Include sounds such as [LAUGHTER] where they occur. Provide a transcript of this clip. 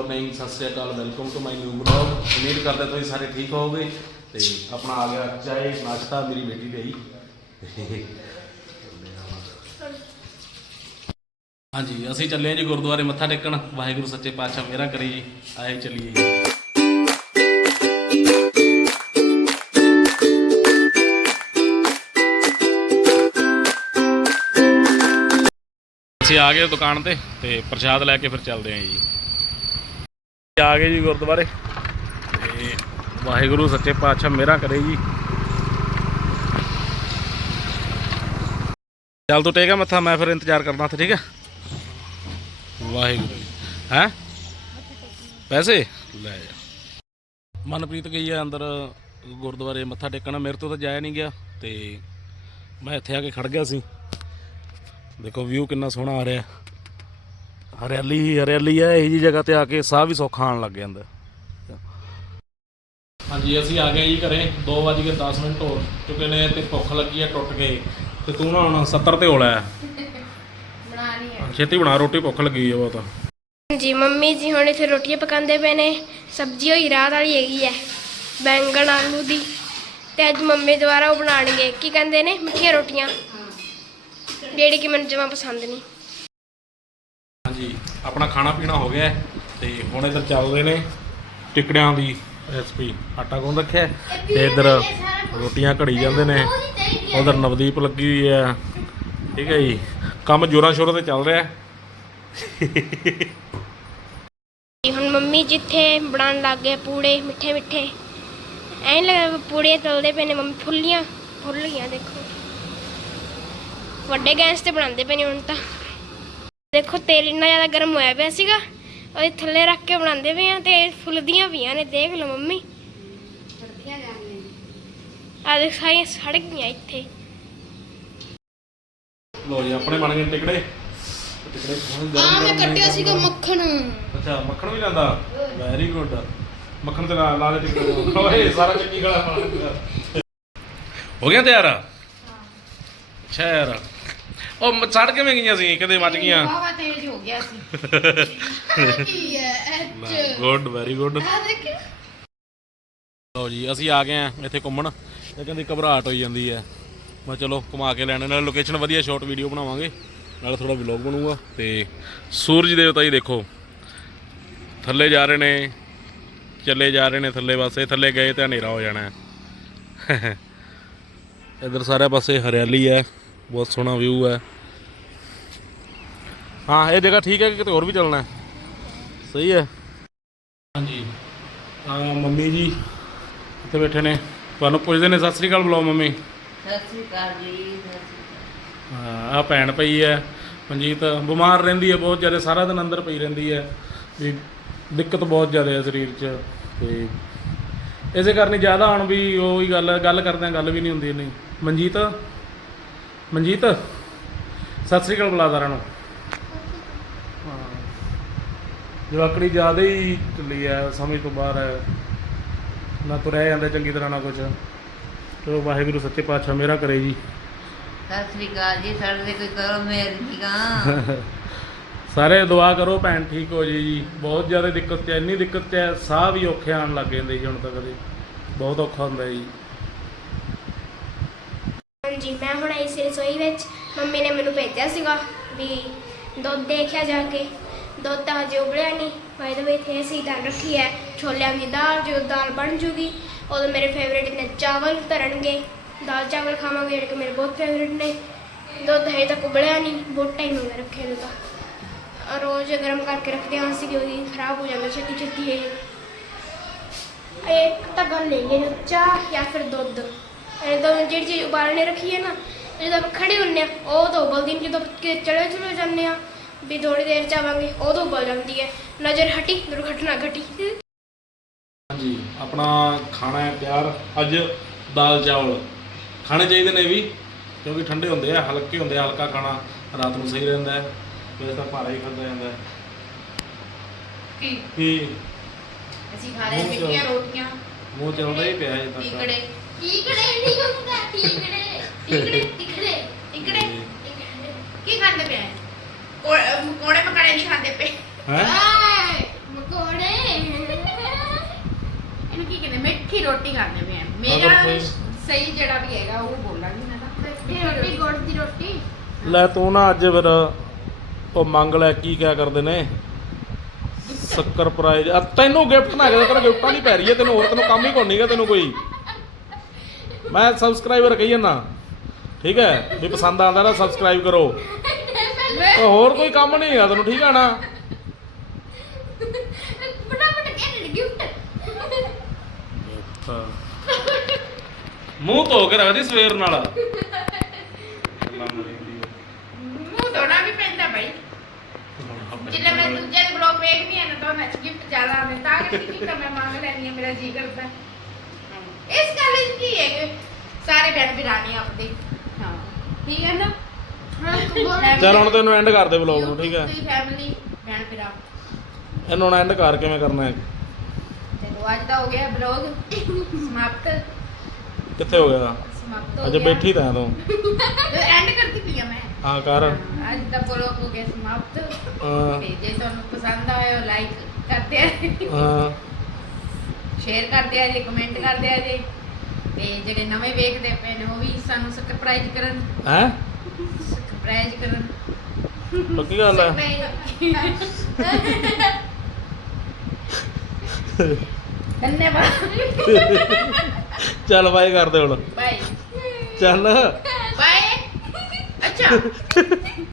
Morning Sat Shri Akal welcome to my new blog ਉਮੀਦ ਕਰਦਾ ਤੁਸੀਂ ਸਾਰੇ ਠੀਕ ਹੋਵੋਗੇ। ਤੇ ਆਪਣਾ ਆ ਗਿਆ ਚਾਹੇ, ਨਾਸ਼ਤਾ, ਮੇਰੀ ਬੇਟੀ ਦੇ ਹਾਂਜੀ, ਅਸੀਂ ਚੱਲੇ ਹਾਂ ਜੀ ਗੁਰਦੁਆਰੇ ਮੱਥਾ ਟੇਕਣ। ਵਾਹਿਗੁਰੂ ਸੱਚੇ ਪਾਤਸ਼ਾਹ ਮੇਰਾ ਕਰੀ ਜੀ, ਆਏ ਚੱਲੀਏ ਜੀ। ਅਸੀਂ ਆ ਗਏ ਦੁਕਾਨ ਤੇ ਤੇ ਪ੍ਰਸ਼ਾਦ ਲੈ ਕੇ ਫਿਰ ਚੱਲਦੇ ਆਂ ਜੀ। ਆ ਗਏ ਜੀ ਗੁਰਦੁਆਰੇ। ਤੇ ਵਾਹਿਗੁਰੂ ਸੱਚੇ ਪਾਤਸ਼ਾਹ ਮੇਰਾ ਕਰੇ ਜੀ। ਚੱਲ ਤੂੰ ਟੇਕਾ ਮੱਥਾ, ਮੈਂ ਫਿਰ ਇੰਤਜ਼ਾਰ ਕਰਦਾ ਉੱਥੇ, ਠੀਕ ਹੈ ਵਾਹਿਗੁਰੂ ਹੈ? ਪੈਸੇ? ਲੈ ਜਾ। ਮਨਪ੍ਰੀਤ ਗਈ ਆ ਅੰਦਰ ਗੁਰਦੁਆਰੇ, ਮੱਥਾ ਟੇਕਣ। ਮੇਰੇ ਤੋਂ ਤਾਂ ਜਾਇਆ ਨਹੀਂ ਗਿਆ ਤੇ ਮੈਂ ਇੱਥੇ ਆ ਕੇ ਖੜ ਗਿਆ ਸੀ। ਦੇਖੋ ਵਿਊ ਕਿੰਨਾ ਸੋਹਣਾ ਆ ਰਿਹਾ। ਹਰਿਆਲੀ ਹੀ ਹਰਿਆਲੀ ਹੈ ਇਹ ਜੀ ਜਗ੍ਹਾ ਤੇ ਆ ਕੇ ਸਾਹ ਵੀ ਸੌਖਾ ਆਉਣ ਲੱਗ ਜਾਂਦਾ। ਹਾਂਜੀ ਅਸੀਂ ਆ ਗਏ ਜੀ ਘਰੇ 2:10 ਮਿੰਟ ਹੋ ਚੁੱਕੇ ਨੇ ਤੇ ਭੁੱਖ ਲੱਗੀ ਹੈ ਟੁੱਟ ਗਏ। ਤੇ ਤੂੰ ਨਾ ਹੁਣ 70 ਤੇ ਹੋਲਾ ਬਣਾਣੀ ਹੈ। ਛੇਤੀ ਬਣਾ ਰੋਟੀ ਭੁੱਖ ਲੱਗੀ ਹੈ ਬਹੁਤ। ਜੀ ਮੰਮੀ ਜੀ ਹੁਣ ਇੱਥੇ ਰੋਟੀਆਂ ਪਕਾਉਂਦੇ ਪਏ ਨੇ। ਸਬਜ਼ੀ ਹੋਈ ਰਾਤ ਵਾਲੀ ਹੈਗੀ ਹੈ ਬੈਂਗਣ ਆਲੂ ਦੀ। ਤੇ ਅੱਜ ਮੰਮੀ ਦੁਬਾਰਾ ਉਹ ਬਣਾਣਗੇ ਕੀ ਕਹਿੰਦੇ ਨੇ? ਮਿੱਠੀਆਂ ਰੋਟੀਆਂ। ਜਿਹੜੀ ਕਿ ਮੈਨੂੰ ਜਮਾ ਪਸੰਦ ਨਹੀਂ। ਹਾਂਜੀ, ਆਪਣਾ ਖਾਣਾ ਪੀਣਾ ਹੋ ਗਿਆ ਤੇ ਹੁਣ ਇੱਧਰ ਚੱਲ ਰਹੇ ਨੇ ਟਿਕੜਿਆਂ ਦੀ ਰੈਸਪੀ ਆਟਾ ਗੁੰਨ ਰੱਖਿਆ ਤੇ ਇੱਧਰ ਰੋਟੀਆਂ ਘੜੀ ਜਾਂਦੇ ਨੇ। ਉਧਰ ਨਵਦੀਪ ਲੱਗੀ ਹੋਈ ਹੈ। ਠੀਕ ਹੈ ਜੀ, ਕੰਮ ਜੋਰਾਂ ਸ਼ੋਰਾਂ ਤੇ ਚੱਲ ਰਿਹਾ ਹੁਣ ਮੰਮੀ ਜਿੱਥੇ ਬਣਾਉਣ ਲੱਗ ਗਏ ਪੂੜੇ, ਮਿੱਠੇ ਮਿੱਠੇ। ਐਂ ਲੱਗ ਪੂੜੇ ਤਲਦੇ ਪਏ ਨੇ, ਮੰਮੀ ਫੁੱਲੀਆਂ, ਫੁੱਲ ਗਈਆਂ ਦੇਖੋ। ਵੱਡੇ ਗੈਸ ਤੇ ਬਣਾਉਂਦੇ ਪਏ ਨੇ ਹੁਣ ਤਾਂ। ਦੇਖੋ ਤੇਲ ਇੰਨਾ ਜ਼ਿਆਦਾ ਗਰਮ ਹੋਇਆ ਪਿਆ ਸੀਗਾ ਉਹਦੇ ਥੱਲੇ ਰੱਖ ਕੇ ਬਣਾਉਂਦੇ ਪਏ ਆ ਤੇ ਫੁੱਲਦੀਆਂ ਪਈਆਂ ਨੇ ਦੇਖ ਲਓ ਮੰਮੀ। ਆ ਦੇਖ ਸਾਰੀਆਂ ਸੜ ਗਈਆਂ ਇੱਥੇ। ਲੋ ਜੀ ਆਪਣੇ ਬਣ ਗਏ ਟਿਕੜੇ। ਟਿਕੜੇ ਬਹੁਤ ਗਰਮ ਮੈਂ ਕੱਟਿਆ ਸੀਗਾ ਮੱਖਣ। ਅੱਛਾ ਮੱਖਣ ਵੀ ਲੈਂਦਾ ਵੈਰੀ ਗੁੱਡ ਮੱਖਣ ਤੇ ਲਾ ਲਾ ਦੇ ਟਿਕੜੇ ਓਏ ਸਾਰਾ ਚੰਗੀ ਗਲਾ ਪਾ ਲਿਆ। ਹੋ ਗਿਆ ਤਿਆਰ? ਅੱਛਾ ਯਾਰ। ਉਹ ਮ- ਸੜ ਕਿਵੇਂ ਗਈਆਂ ਸੀ? ਕਦੇ ਮੱਚ ਗਈਆਂ? ਬਾਵਾ ਤੇਜ਼ ਹੋ ਗਿਆ ਸੀ। [LAUGHS] ਕੀ ਹੈ? ਗੁੱਡ ਵੈਰੀ ਗੁੱਡ ਆ ਦੇਖ ਲਓ ਜੀ ਅਸੀਂ ਆ ਗਏ ਆ ਇੱਥੇ ਘੁੰਮਣ। ਤੇ ਕਹਿੰਦੀ ਘਬਰਾਹਟ ਹੋਈ ਜਾਂਦੀ ਹੈ। ਮੈਂ ਚਲੋ ਘੁਮਾ ਕੇ ਲੈਣੇ ਨਾਲ ਲੋਕੇਸ਼ਨ ਵਧੀਆ ਸ਼ਾਰਟ ਵੀਡੀਓ ਬਣਾਵਾਂਗੇ। ਨਾਲ ਥੋੜਾ ਵਲੌਗ ਬਣੂਗਾ। ਤੇ ਸੂਰਜ ਦੇਵਤਾ ਜੀ ਦੇਖੋ। ਥੱਲੇ ਜਾ ਰਹੇ ਨੇ ਚੱਲੇ ਜਾ ਰਹੇ ਨੇ ਥੱਲੇ ਪਾਸੇ। ਥੱਲੇ ਗਏ ਤੇ ਹਨੇਰਾ ਹੋ ਜਾਣਾ ਹੈ। [LAUGHS] ਇਧਰ ਸਾਰੇ ਪਾਸੇ ਹਰਿਆਲੀ ਹੈ। ਬਹੁਤ ਸੋਹਣਾ ਵਿਊ ਹੈ। ਹਾਂ ਇਹ ਜਗ੍ਹਾ ਠੀਕ ਹੈ ਕਿ ਕਿਤੇ ਹੋਰ ਵੀ ਚੱਲਣਾ ਹੈ? ਸਹੀ ਹੈ। ਹਾਂਜੀ। ਆ ਮੰਮੀ ਜੀ ਇੱਥੇ ਬੈਠੇ ਨੇ। ਤੁਹਾਨੂੰ ਪੁੱਛਦੇ ਨੇ ਸਤਿ ਸ੍ਰੀ ਅਕਾਲ ਬੁਲਾਓ ਮੰਮੀ। ਸਤਿ ਸ੍ਰੀ ਅਕਾਲ ਜੀ ਅਕਾਲ। ਆ ਭੈਣ ਪਈ ਹੈ। ਮਨਜੀਤ ਬਿਮਾਰ ਰਹਿੰਦੀ ਹੈ ਬਹੁਤ ਜ਼ਿਆਦਾ ਸਾਰਾ ਦਿਨ ਅੰਦਰ ਪਈ ਰਹਿੰਦੀ ਹੈ। ਵੀ ਦਿੱਕਤ ਬਹੁਤ ਜ਼ਿਆਦਾ ਹੈ ਸਰੀਰ 'ਚ। ਤੇ ਇਸੇ ਕਾਰਨ ਜ਼ਿਆਦਾ ਹੁਣ ਵੀ ਉਹੀ ਗੱਲ ਗੱਲ ਕਰਦੇ ਆ ਗੱਲ ਵੀ ਨਹੀਂ ਹੁੰਦੀ ਨਹੀਂ ਮਨਜੀਤ ਮਨਜੀਤ ਸਤਿ ਸ੍ਰੀ ਅਕਾਲ ਬੁਲਾ ਸਾਰਿਆਂ ਨੂੰ ਜਵਾਕੜੀ ਜ਼ਿਆਦਾ ਹੀ ਢਿੱਲੀ ਹੈ ਸਮਝ ਤੋਂ ਬਾਹਰ ਹੈ। ਨਾ ਤੁਰਿਆ ਜਾਂਦਾ ਚੰਗੀ ਤਰ੍ਹਾਂ ਨਾ ਕੁਝ ਚਲੋ ਵਾਹਿਗੁਰੂ ਸੱਚੇ ਪਾਤਸ਼ਾਹ ਮੇਰਾ ਕਰੇ ਜੀ। ਸਤਿ ਸ੍ਰੀ ਅਕਾਲ ਜੀ ਸਾਡੇ ਤੇ ਕੋਈ ਕਰੋ ਮੇਰ ਨੀਗਾ ਸਾਰੇ ਦੁਆ ਕਰੋ ਭੈਣ ਠੀਕ ਹੋ ਜੀ। ਜੀ ਬਹੁਤ ਜ਼ਿਆਦਾ ਦਿੱਕਤ ਹੈ ਇੰਨੀ ਦਿੱਕਤ ਹੈ ਸਾਹ ਵੀ ਔਖੇ ਆਉਣ ਲੱਗ ਜਾਂਦੇ ਜੀ ਹੁਣ ਤੱਕ ਦੇ ਬਹੁਤ ਔਖਾ ਹੁੰਦਾ ਜੀ। ਹਾਂਜੀ, ਮੈਂ ਹੁਣ ਆਈ ਸੀ ਰਸੋਈ ਵਿੱਚ। ਮੰਮੀ ਨੇ ਮੈਨੂੰ ਭੇਜਿਆ ਸੀਗਾ ਵੀ ਦੁੱਧ ਦੇਖਿਆ ਜਾ ਕੇ। ਦੁੱਧ ਤਾਂ ਹਜੇ ਉਬਲਿਆ ਨਹੀਂ ਬਾਈ ਦਾ ਵੇ ਇੱਥੇ ਅਸੀਂ ਦਾਲ ਰੱਖੀ ਹੈ। ਛੋਲਿਆਂ ਦੀ ਦਾਲ ਜਦੋਂ ਦਾਲ ਬਣ ਜੂਗੀ ਉਦੋਂ ਮੇਰੇ ਫੇਵਰੇਟ ਨੇ ਚਾਵਲ ਧਰਨਗੇ। ਦਾਲ ਚਾਵਲ ਖਾਵਾਂਗੇ, ਜਿਹੜੇ ਕਿ ਮੇਰੇ ਬਹੁਤ ਫੇਵਰੇਟ ਨੇ। ਦੁੱਧ ਹਜੇ ਤੱਕ ਉਬਲਿਆ ਨਹੀਂ ਬਹੁਤ ਟਾਈਮ ਹੋ ਗਿਆ ਰੱਖੇ ਨੂੰ ਤਾਂ। ਰੋਜ਼ ਗਰਮ ਕਰਕੇ ਰੱਖਦੇ ਹਾਂ ਅਸੀਂ, ਕਿਉਂਕਿ ਖਰਾਬ ਹੋ ਜਾਂਦਾ ਛੇਤੀ ਛੇਤੀ ਇਹ। ਇੱਕ ਤਾਂ ਗੱਲ ਇਹ ਚਾਹ ਜਾਂ ਫਿਰ ਦੁੱਧ। ਇਹ ਤਾਂ ਜਿਹੜੀ ਚੀਜ਼ ਉਬਾਲਣੇ ਰੱਖੀ ਹੈ ਨਾ ਜਦੋਂ ਆਪਾਂ ਖੜੇ ਹੁੰਨੇ ਆ ਉਹ ਤਾਂ ਉਬਲਦੀ ਨਹੀਂ ਜਦੋਂ ਕਿ ਚਲੇ ਚਲੇ ਜਾਂਦੇ ਆ ਵੀ ਥੋੜੀ ਦੇਰ ਚ ਆਵਾਂਗੇ ਉਦੋਂ ਉਬਲ ਜਾਂਦੀ ਹੈ। ਨਜ਼ਰ ਹਟੀ ਦੁਰਘਟਨਾ ਘਟੀ। ਹਾਂਜੀ ਆਪਣਾ ਖਾਣਾ ਹੈ ਤਿਆਰ ਅੱਜ ਦਾਲ ਚਾਵਲ। ਖਾਣੇ ਚਾਹੀਦੇ ਨੇ ਵੀ ਕਿਉਂਕਿ ਠੰਡੇ ਹੁੰਦੇ ਆ ਹਲਕੇ ਹੁੰਦੇ ਆ ਹਲਕਾ ਖਾਣਾ ਰਾਤ ਨੂੰ ਸਹੀ ਰਹਿੰਦਾ ਹੈ ਵੈਸੇ ਤਾਂ ਭਾਰਾ ਹੀ ਖਾਂਦਾ ਜਾਂਦਾ ਹੈ। ਕੀ? ਕੀ? ਅਸੀਂ ਖਾ ਰਹੇ ਮਿੱਠੀਆਂ ਰੋਟੀਆਂ। ਮੂੰਹ ਚੱਲਦਾ ਹੀ ਪਿਆ ਹੈ ਤੱਕ। ਟਿਕੜੇ ਲੈ ਤੂੰ ਨਾ ਅੱਜ ਫਿਰ ਉਹ ਮੰਗ ਲੈ ਕੀ ਕਿਆ ਕਰਦੇ ਨੇ? [LAUGHS] ਸ਼ੱਕਰ ਪ੍ਰਾਈਜ਼ ਤੈਨੂੰ ਗਿਫਟ ਨਾ ਕਰਿਆ ਤੇਰਾ ਗਿਫਟਾਂ ਨਹੀਂ ਪੈ ਰਹੀ ਹੈ ਤੈਨੂੰ ਹੋਰ ਤੈਨੂੰ ਕੰਮ ਹੀ ਕੋਈ ਤੈਨੂੰ ਕੋਈ। ਮੈਂ ਸਬਸਕ੍ਰਾਈਬਰ ਕਹੀ ਜਾਂਦਾ। ਠੀਕ ਹੈ, ਵੀ ਪਸੰਦ ਆਉਂਦਾ ਨਾ ਸਬਸਕ੍ਰਾਈਬ ਕਰੋ। ਉਹ ਹੋਰ ਕੋਈ ਕੰਮ ਨਹੀਂ ਹੈਗਾ ਤੈਨੂੰ, ਠੀਕ ਹੈ ਨਾ? ਮੂੰਹ ਧੋ ਕੇ ਰੱਖਦੀ ਸਵੇਰ ਨਾਲ। ਮੂੰਹ ਧੋਣਾ ਵੀ ਪੈਂਦਾ ਭਾਈ ਜਿੱਦਾਂ ਮੈਂ ਦੂਜੇ ਬਲੌਗ ਵੇਖਦੀ ਆ ਨਾ, ਤਾਂ ਉਹਨਾਂ ਗਿਫਟ ਜ਼ਿਆਦਾ ਆਉਂਦੇ ਤਾਂ ਕਰਕੇ ਕੀ ਮੈਂ ਮੰਗ ਲੈਣੀ ਆ ਮੇਰਾ ਜੀ ਕਰਦਾ। ਹੈ ਕਿ ਸਾਰੇ ਬੈਠ ਬਿਰਾਨੀ ਆਪਦੇ। ਹਾਂ। ਠੀਕ ਹੈ ਨਾ? ਚੱਲ ਹੁਣ ਤੈਨੂੰ ਐਂਡ ਕਰ ਦੇ ਵਲੌਗ ਨੂੰ ਠੀਕ ਹੈ? ਫੈਮਿਲੀ ਭੈਣ ਭਰਾ ਇਹਨੂੰ ਹੁਣ ਐਂਡ ਕਰ ਕਿਵੇਂ ਕਰਨਾ ਹੈ? ਚਲੋ ਅੱਜ ਦਾ ਹੋ ਗਿਆ ਬਲੌਗ ਸਮਾਪਤ। ਕਿੱਥੇ ਹੋ ਗਿਆ ਸਮਾਪਤ ਹੋ ਅਜੇ ਗਿਆ। ਬੈਠੀ ਤਾਂ ਤੂੰ। ਐਂਡ ਕਰਦੀ ਪਈ ਆ ਮੈਂ। ਹਾਂ ਕਰ। ਅੱਜ ਦਾ ਬਲੌਗ ਹੋ ਗਿਆ ਸਮਾਪਤ। ਹਾਂ। ਤੇ ਜੇ ਤੁਹਾਨੂੰ ਪਸੰਦ ਆਇਆ ਲਾਈਕ ਕਰਦੇ ਆ। ਹਾਂ। ਸ਼ੇਅਰ ਕਰਦੇ ਆ ਜੇ ਕਮੈਂਟ ਕਰਦੇ ਆ ਜੇ। ਤੇ ਜਿਹੜੇ ਨਵੇਂ ਵੇਖਦੇ ਪਏ ਨੇ ਉਹ ਵੀ ਸਾਨੂੰ ਸਬਸਕ੍ਰਾਈਬ ਕਰਨ। ਹੈ? ਸਬਸਕ੍ਰਾਈਬ ਕਰਨ। ਪੱਕੀ ਗੱਲ ਹੈ ਧੰਨਵਾਦ। ਚੱਲ ਬਾਈ ਕਰਦੇ ਹੁਣ। ਬਾਏ ਚੱਲ। ਬਾਏ ਅੱਛਾ।